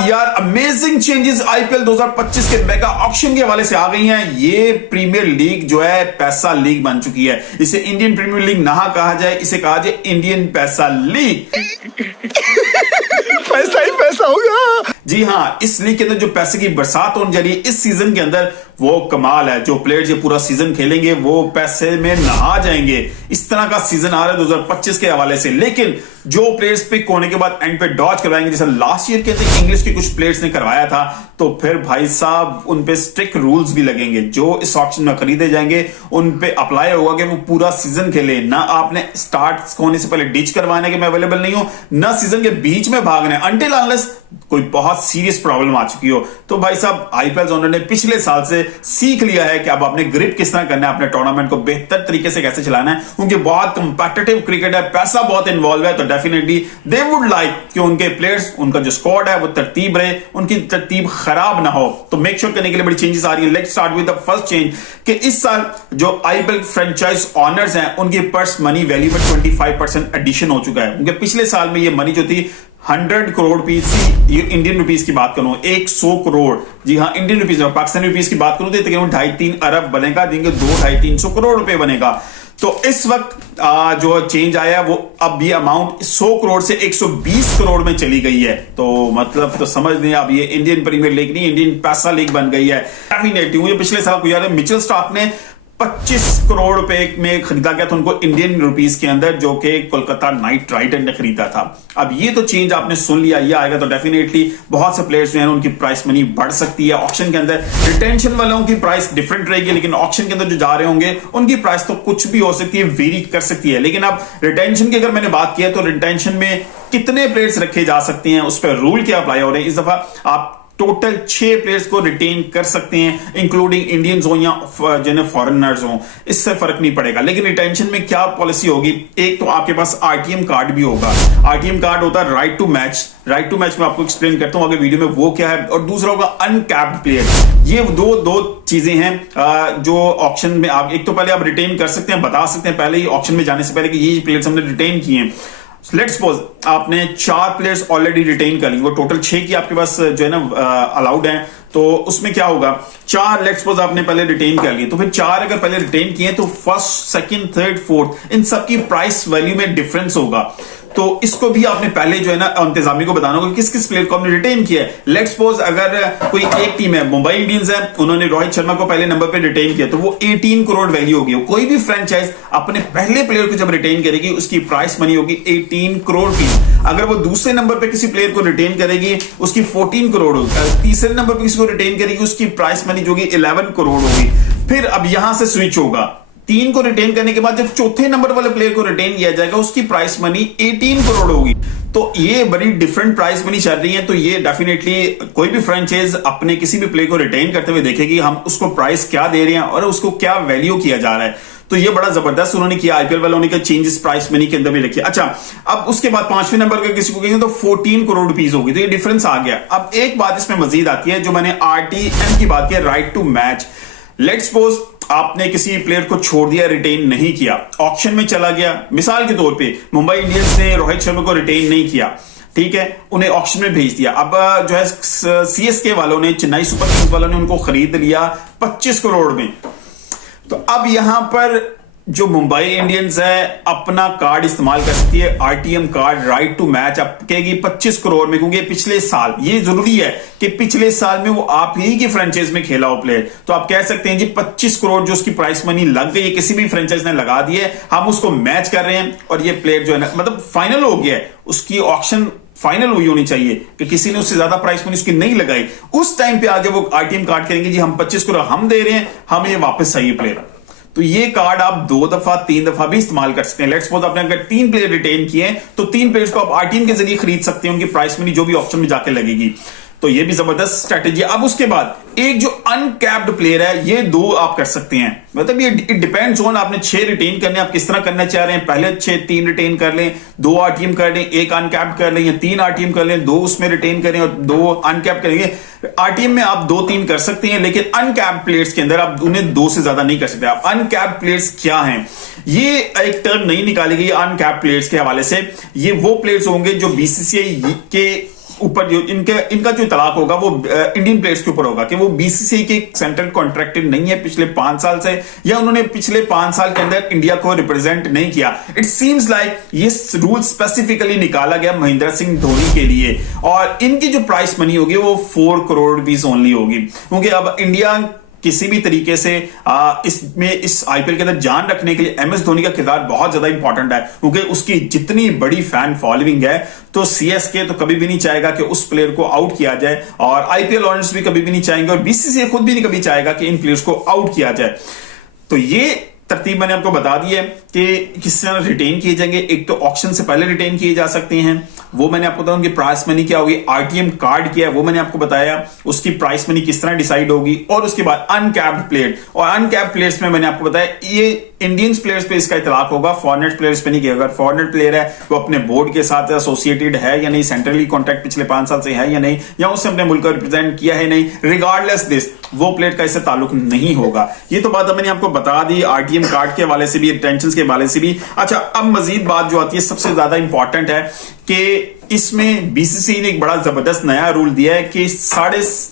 यार amazing changes IPL 2025 के mega auction के हवाले से आ गई हैं। ये प्रीमियर लीग जो है पैसा लीग बन चुकी है। इसे इंडियन प्रीमियर लीग ना कहा जाए, इसे कहा जाए इंडियन पैसा लीग। पैसा ही पैसा होगा। जी हाँ, इस लीग के अंदर जो पैसे की बरसात होने जा रही है इस सीजन के अंदर, वो कमाल है। जो प्लेयर्स ये पूरा सीजन खेलेंगे वो पैसे में नहा जाएंगे। इस तरह का सीजन आ रहा है 2025 के हवाले से। लेकिन जो प्लेयर्स पिक होने के बाद एंड पे डॉज करवाएंगे, जैसे लास्ट ईयर के अंदर इंग्लिश के कुछ प्लेयर्स ने करवाया था, तो फिर भाई साहब उन पे स्ट्रिक्ट रूल्स भी लगेंगे। जो इस ऑक्शन में खरीदे जाएंगे उन पे अप्लाई होगा कि वो पूरा सीजन खेले। ना आपने स्टार्ट होने से पहले डिच करवाने के मैं अवेलेबल नहीं हूं, ना सीजन के बीच में भागना है, अनटिल अनलेस कोई बहुत सीरियस प्रॉब्लम आ चुकी हो। तो भाई साहब आईपीएल ओनर ने पिछले साल से सीख लिया है कि अब आपने ग्रिप किस तरह करना है, अपने टूर्नामेंट को बेहतर तरीके से कैसे चलाना है, क्योंकि बहुत कंपेटिटिव क्रिकेट है, पैसा बहुत इन्वॉल्व है। तो डेफिनेटली दे वुड लाइक कि उनके प्लेयर्स, उनका जो स्क्वाड है वो तरतीब रहे, उनकी तरतीब खराब ना हो। तो मेक श्योर करने के लिए बड़ी चेंजेस आ रही है। Let's start with the first change कि इस साल जो आईपीएल फ्रेंचाइज ऑनर्स हैं उनकी पर्स मनी वैल्यू में 25% एडिशन हो चुका है। उनके पिछले साल में ये मनी जो थी 100 करोड़ रुपीज थी। ये इंडियन रुपीज की बात करूं, 100 करोड़, जी हाँ इंडियन रुपीज में, पाकिस्तानी रुपीज की बात करूं तो तकरीबन 2.5-3 अरब बनेगा, देंगे 200-250-300 करोड़ रुपए बनेगा। तो इस वक्त जो चेंज आया वो अब ये अमाउंट 100 करोड़ से 120 करोड़ में चली गई है। तो मतलब तो समझ लें अब ये इंडियन प्रीमियर लीग नहीं, इंडियन पैसा लीग बन गई है। डेफिनेटली मुझे पिछले साल को याद है मिचेल स्टार्क ने 25 करोड़ रुपए में खरीदा गया था उनको इंडियन रुपीस के अंदर, जो कि कोलकाता नाइट राइडर ने खरीदा था। अब ये तो चेंज आपने सुन लिया, ये आएगा तो डेफिनेटली बहुत से प्लेयर्स जो हैं उनकी प्राइस मनी बढ़ सकती है। ऑक्शन के अंदर रिटेंशन वालों की प्राइस डिफरेंट रहेगी, लेकिन ऑक्शन के अंदर जो जा रहे होंगे उनकी प्राइस तो कुछ भी हो सकती है, वेरी कर सकती है। लेकिन अब रिटेंशन की अगर मैंने बात की है तो रिटेंशन में कितने प्लेयर्स रखे जा सकते हैं, उस पर रूल क्या अप्लाई हो रहे हैं। इस दफा आप टोटल 6 प्लेयर्स को रिटेन कर सकते हैं, इंक्लूडिंग इंडियंस हो या जिन्हें फॉरेनर्स हो, इससे फर्क नहीं पड़ेगा। लेकिन रिटेंशन में क्या पॉलिसी होगी, एक तो आपके पास आरटीएम कार्ड भी होगा। आरटीएम कार्ड होता है right to match. Right to match में आपको एक्सप्लेन करता हूं आगे वीडियो में वो क्या है। और दूसरा होगा अनकैप्ड प्लेयर। ये दो चीजें हैं जो ऑक्शन में आप, एक तो पहले आप रिटेन कर सकते हैं, बता सकते हैं पहले ही ऑक्शन में जाने से पहले कि ये प्लेयर्स हमने रिटेन किए हैं। लेट्स सपोज आपने 4 प्लेयर्स ऑलरेडी रिटेन कर ली, वो टोटल 6 की आपके पास जो है ना अलाउड है। तो उसमें क्या होगा, 4 लेट्स सपोज आपने पहले रिटेन कर लिए, तो फिर 4 अगर पहले रिटेन किए तो फर्स्ट, सेकंड, थर्ड, फोर्थ इन सबकी प्राइस वैल्यू में डिफरेंस होगा। तो इसको भी आपने पहले जो है ना इंतजामी को बताना होगा किस किस प्लेयर को आपने रिटेन किया है। लेट्स सपोज अगर कोई एक टीम है, मुंबई इंडियंस है, उन्होंने रोहित शर्मा को पहले नंबर पे रिटेन किया, तो वो 18 करोड़ वैल्यू होगी। कोई भी फ्रेंचाइज अपने पहले प्लेयर को जब रिटेन करेगी उसकी प्राइस मनी होगी 18 करोड़ की। अगर वो दूसरे नंबर पे किसी प्लेयर को रिटेन करेगी उसकी 14 करोड़ होगी। तीसरे नंबर पे किसी को रिटेन करेगी उसकी प्राइस मनी जो होगी 11 करोड़ होगी। फिर अब यहां से स्विच होगा, 3 को रिटेन करने के बाद जब चौथे नंबर वाले प्लेयर को रिटेन किया जाएगा उसकी प्राइस मनी 18 करोड़ होगी। तो ये बड़ी डिफरेंट प्राइस मनी चल रही है। तो ये डेफिनेटली कोई भी फ्रेंचाइज अपने किसी भी प्लेयर को रिटेन करते हुए देखेगी हम उसको प्राइस क्या दे रहे हैं और उसको क्या वैल्यू किया जा रहा है। तो ये बड़ा जबरदस्त उन्होंने किया, आईपीएल वालों ने चेंजेस प्राइस मनी के अंदर भी रखी। अच्छा, अब उसके बाद 5वें नंबर का किसी को कहेंगे तो 14 करोड़ रुपीस होगी। तो ये डिफरेंस आ गया। अब एक बात इसमें मजीद आती है, जो मैंने आरटीएम की बात की, right to match. Let's suppose आपने किसी प्लेयर को छोड़ दिया, रिटेन नहीं किया, ऑक्शन में चला गया। मिसाल के तौर पे मुंबई इंडियंस ने रोहित शर्मा को रिटेन नहीं किया, ठीक है, उन्हें ऑक्शन में भेज दिया। अब जो है सीएसके वालों ने, चेन्नई सुपर किंग्स वालों ने उनको खरीद लिया 25 करोड़ में। तो अब यहां पर जो मुंबई इंडियंस है अपना कार्ड इस्तेमाल कर सकती है, RTM card, right to match, आप कहेगी 25 करोड़ में, क्योंकि पिछले साल, ये जरूरी है कि पिछले साल में वो आप ही की फ्रेंचाइज में खेला हो प्लेयर। तो आप कह सकते हैं जी 25 करोड़ जो उसकी प्राइस मनी लग गई है, किसी भी फ्रेंचाइज ने लगा दी है, हम उसको मैच कर रहे हैं और ये प्लेयर जो है ना मतलब फाइनल हो गया है, उसकी ऑक्शन फाइनल हुई होनी चाहिए कि किसी ने उससे ज्यादा प्राइस मनी उसकी नहीं लगाई। उस टाइम पे आगे वो आरटीएम कार्ड करेंगे जी हम 25 करोड़ हम दे रहे हैं, हमें ये वापस चाहिए प्लेयर। तो ये कार्ड आप 2 दफा 3 दफा भी इस्तेमाल कर सकते हैं। लेट्स सपोज आपने अगर 3 प्लेयर रिटेन किए तो 3 प्लेयर्स को आप आरटीएम के जरिए खरीद सकते हैं, उनकी प्राइस मनी जो भी ऑप्शन में जाके लगेगी। तो ये भी जबरदस्त स्ट्रेटेजी। अब उसके बाद एक जो अनकैप्ड प्लेयर है, ये 2 आप कर सकते हैं। मतलब ये इट डिपेंड्स ऑन आपने 6 रिटेन करने, आप किस तरह करना चाह रहे हैं। पहले 3 रिटेन कर लें, 2 आरटीएम कर लें, 1 अनकैप्ड कर लें, या 3 आरटीएम कर लें, 2 उसमें रिटेन करें और 2 अनकैप्ड करेंगे। आरटीएम में आप 2-3 कर सकते हैं, लेकिन अनकैप्ड प्लेयर्स के अंदर आप उन्हें 2 से ज्यादा नहीं कर सकते। आप अनकैप्ड प्लेयर्स क्या हैं, ये एक टर्म नहीं निकाली गई अनकैप्ड प्लेयर्स के हवाले से। ये वो प्लेयर्स होंगे जो बीसीसीआई के ऊपर जो इनका जो तलाक होगा वो इंडियन प्लेयर्स के ऊपर होगा कि वो बीसीसीआई के सेंट्रल कॉन्ट्रैक्टेड नहीं है पिछले 5 साल से, या उन्होंने पिछले 5 साल के अंदर इंडिया को रिप्रेजेंट नहीं किया। इट सीम्स लाइक ये रूल स्पेसिफिकली निकाला गया महेंद्र सिंह धोनी के लिए, और इनकी जो प्राइस मनी होगी वो 4 करोड़ रुपीस ओनली होगी, क्योंकि अब इंडिया किसी भी तरीके से इस आईपीएल के अंदर जान रखने के लिए एमएस धोनी का किरदार बहुत ज्यादा इंपॉर्टेंट है, क्योंकि उसकी जितनी बड़ी फैन फॉलोइंग है, तो सीएसके तो कभी भी नहीं चाहेगा कि उस प्लेयर को आउट किया जाए, और आईपीएल ऑनर्स भी कभी भी नहीं चाहेंगे, और बीसीसीआई खुद भी नहीं कभी चाहेगा कि इन प्लेयर्स को आउट किया जाए। तो ये तरतीब मैंने आपको बता दी है कि किस तरह रिटेन किए जाएंगे। एक तो ऑक्शन से पहले रिटेन किए जा सकते हैं, वो मैंने आपको बताया। उनकी प्राइस मनी क्या होगी, आरटीएम कार्ड क्या है वो मैंने आपको बताया, उसकी प्राइस मनी किस तरह डिसाइड होगी, और उसके बाद अनकैप्ड प्लेयर, और अनकैप्ड प्लेयर्स में मैंने आपको बताया ये इंडियंस प्लेयर्स पे इसका इतलाक होगा, फॉरेनर प्लेयर्स पे नहीं किया। अगर फॉरेनर प्लेयर है वो अपने बोर्ड के साथ एसोसिएटेड है या नहीं, सेंट्रली कॉन्ट्रैक्ट पिछले 5 साल से है या नहीं, या उसने अपने मुल्क को रिप्रेजेंट किया है नहीं, रिगार्डलेस दिस वो प्लेयर का इससे ताल्लुक नहीं होगा। ये तो बात मैंने आपको बता दी आरटीएम कार्ड के हवाले से भी, टेंशन के हवाले से भी। अच्छा, अब मजीद बात जो आती है सबसे ज्यादा इंपॉर्टेंट है कि इसमें बीसीसीआई ने एक बड़ा जबरदस्त नया रूल दिया है कि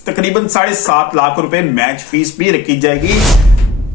तकरीबन 7.5 लाख रुपए मैच फीस भी रखी जाएगी,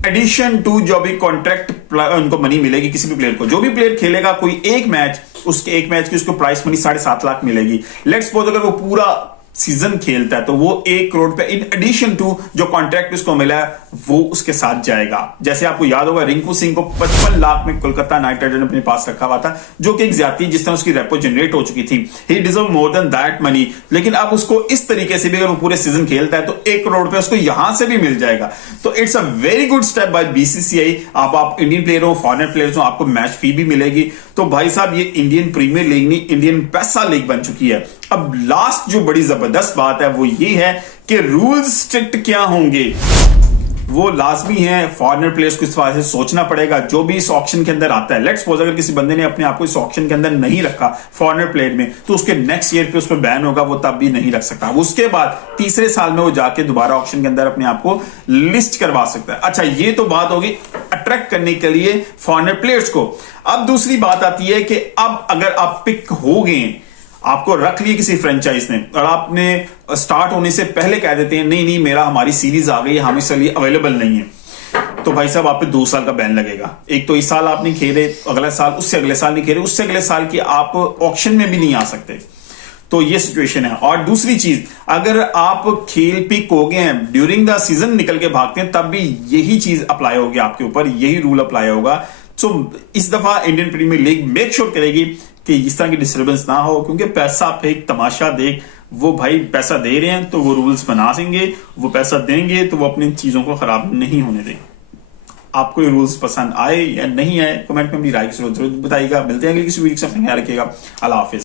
एडिशन टू जो भी कॉन्ट्रैक्ट उनको मनी मिलेगी। किसी भी प्लेयर को, जो भी प्लेयर खेलेगा कोई एक मैच, उसके एक मैच की उसको प्राइस मनी 7.5 लाख मिलेगी। लेट्स सपोज अगर वो पूरा सीजन खेलता है तो वो 1 करोड़ पे इन एडिशन टू जो कॉन्ट्रैक्ट उसको मिला है वो उसके साथ जाएगा। जैसे आपको याद होगा रिंकू सिंह को 55 लाख में कोलकाता नाइट राइडर ने अपने पास रखा हुआ था, जो कि एक ज्यादती जिस तरह उसकी रेपो जनरेट हो चुकी थी, he deserve more than that money. लेकिन अब उसको इस तरीके से भी अगर वो पूरे सीजन खेलता है तो 1 करोड़ पे उसको यहां से भी मिल जाएगा। तो it's a very good step by BCCI. आप इंडियन प्लेयर हो, फॉरेन प्लेयर्स हो, आपको मैच फी भी मिलेगी। तो भाई साहब ये इंडियन प्रीमियर लीग नहीं, इंडियन पैसा लीग बन चुकी है। अब लास्ट जो बड़ी जबरदस्त बात है वो ये है कि रूल्स स्ट्रिक्ट क्या होंगे, वो लाजमी है। फॉरेनर प्लेयर्स को इस बात से सोचना पड़ेगा जो भी इस ऑक्शन के अंदर आता है। लेट्स सपोज अगर किसी बंदे ने अपने आप को इस ऑक्शन के अंदर नहीं रखा फॉरेनर प्लेयर में, तो उसके नेक्स्ट ईयर पे उस पर बैन होगा, वो तब भी नहीं रख सकता। उसके बाद तीसरे साल में वो जाके दोबारा ऑक्शन के अंदर अपने आप को लिस्ट करवा सकता है। अच्छा, ये तो बात होगी अट्रैक्ट करने के लिए फॉरेनर प्लेयर्स को। अब दूसरी बात आती है कि अब अगर आप पिक हो गए, आपको रख लिए किसी फ्रेंचाइज ने, और आपने स्टार्ट होने से पहले कह देते हैं नहीं मेरा हमारी सीरीज आ गई है, हम इसके लिए अवेलेबल नहीं है, तो भाई साहब आप पे 2 साल का बैन लगेगा। एक तो इस साल आप नहीं खेले, अगले साल, उससे अगले साल नहीं खेले, उससे अगले साल की आप ऑक्शन में भी नहीं आ सकते। तो ये सिचुएशन है। और दूसरी चीज, अगर आप खेल पिक हो गए हैं, ड्यूरिंग द सीजन निकल के भागते हैं, तब भी यही चीज अप्लाई होगी आपके ऊपर, यही रूल अप्लाई होगा। सो इस दफा Indian Premier League make sure करेगी कि इस तरह की डिस्टर्बेंस ना हो, क्योंकि पैसा पे एक तमाशा देख, वो भाई पैसा दे रहे हैं तो वो रूल्स बना देंगे, वो पैसा देंगे तो वो अपनी चीजों को खराब नहीं होने देंगे। आपको ये रूल्स पसंद आए या नहीं आए, कमेंट में अपनी राय जरूर बताइएगा। मिलते हैं अगली किसी वीडियो से, अपने ख्याल रखिएगा। अल्लाह हाफिज।